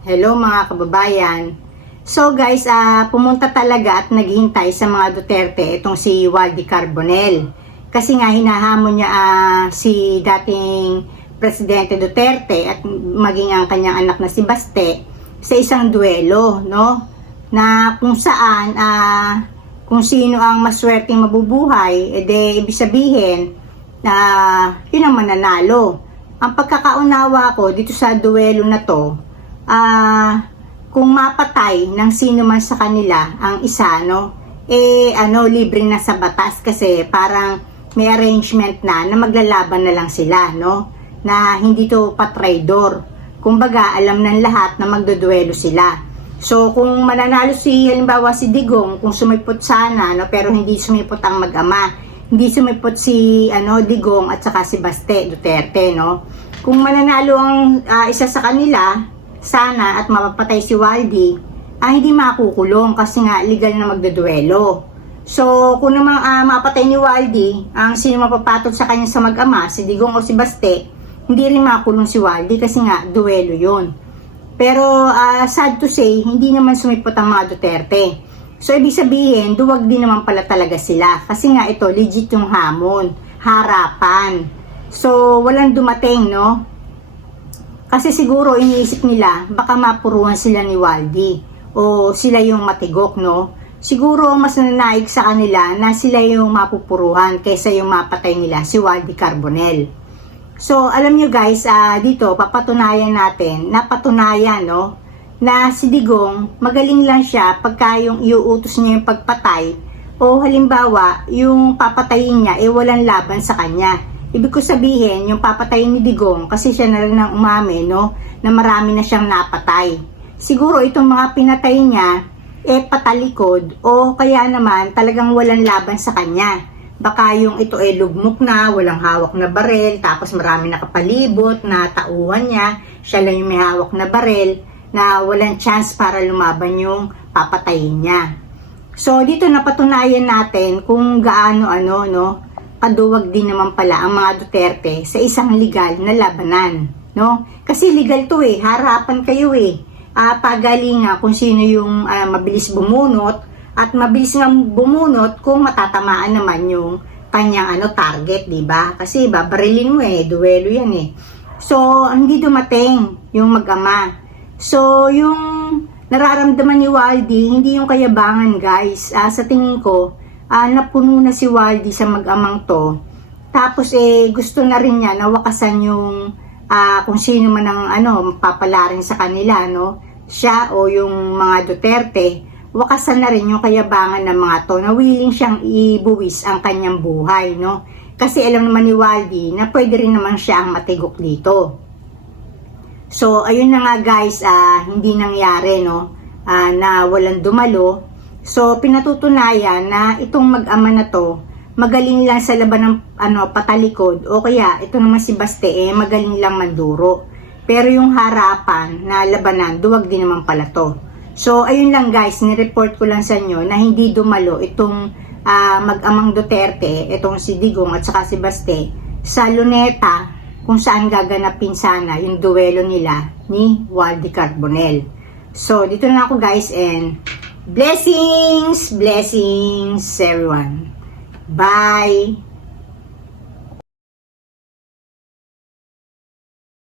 Hello mga kababayan. So guys, pumunta talaga at naghihintay sa mga Duterte itong si Waldy Carbonell. Kasi nga hinahamon niya si dating Presidente Duterte at maging ang kanyang anak na si Baste sa isang duelo, no? Na kung saan kung sino ang maswerteng mabubuhay, ibig sabihin na yun ang mananalo. Ang pagkakaunawa ko dito sa duelo na to, kung mapatay ng sino man sa kanila ang isa, no, libre na sa batas kasi parang may arrangement na maglalaban na lang sila, no, na hindi to patraidor. Kumbaga, alam ng lahat na magduduelo sila. So, kung mananalo halimbawa si Digong, kung sumipot sana, no, pero hindi sumipot ang mag-ama, hindi sumipot si Digong at saka si Baste Duterte, no. Kung mananalo ang isa sa kanila, sana at mapapatay si Waldy, hindi makukulong kasi nga legal na magduduelo. So, kung namang mapatay ni Waldy, ang sino mapapatol sa kanya sa mag-ama, si Digong o si Baste, hindi rin makulong si Waldy kasi nga duelo yun. Pero sad to say, hindi naman sumipot ang mga Duterte. So, ibig sabihin, duwag din naman pala talaga sila. Kasi nga ito, legit yung hamon, harapan. So, walang dumating, no? Kasi siguro iniisip nila, baka mapuruan sila ni Waldy o sila yung matigok, no? Siguro mas nananaig sa kanila na sila yung mapupuruhan kaysa yung mapatay nila si Waldy Carbonell. So, alam nyo guys, dito papatunayan natin, napatunayan, no? Na si Digong, magaling lang siya pagka yung iuutos niya yung pagpatay o halimbawa, yung papatayin niya, walang laban sa kanya. Ibig ko sabihin, yung papatayin ni Digong, kasi siya na rin ang umami, no, na marami na siyang napatay. Siguro itong mga pinatay niya, patalikod, o kaya naman talagang walang laban sa kanya. Baka yung ito lugmok na, walang hawak na barel, tapos marami nakapalibot na tauhan niya, siya lang yung may hawak na barel, na walang chance para lumaban yung papatayin niya. So, dito napatunayan natin kung gaano no, kaduwag din naman pala ang mga Duterte sa isang legal na labanan, no? Kasi legal to harapan kayo pagalinga kung sino yung mabilis bumunot at mabilis nga bumunot kung matatamaan naman yung kanyang target, di ba? Kasi babarilin mo duelo yan So, hindi dumating yung mag-ama. So, yung nararamdaman ni Waldy, hindi yung kayabangan, guys. Sa tingin ko, napuno na si Waldy sa mag-amang to. Tapos gusto na rin niya na wakasan yung kung sino man ang papalarin sa kanila, no? Siya o yung mga Duterte, wakasan na rin yung kayabangan ng mga to na willing siyang ibuwis ang kanyang buhay, no? Kasi alam naman ni Waldy na pwede rin naman siya ang matigok dito. So ayun na nga guys, hindi nangyari, no? Na walang dumalo. So, pinatutunayan na itong mag-ama na to, magaling lang sa laban ng patalikod o kaya ito naman si Baste magaling lang manduro. Pero yung harapan na labanan, duwag din naman pala to. So, ayun lang guys, nireport ko lang sa inyo na hindi dumalo itong mag-amang Duterte, itong si Digong at saka si Baste sa Luneta kung saan gaganapin sana yung duelo nila ni Waldy Carbonell. So, dito na ako guys and blessings everyone. Bye.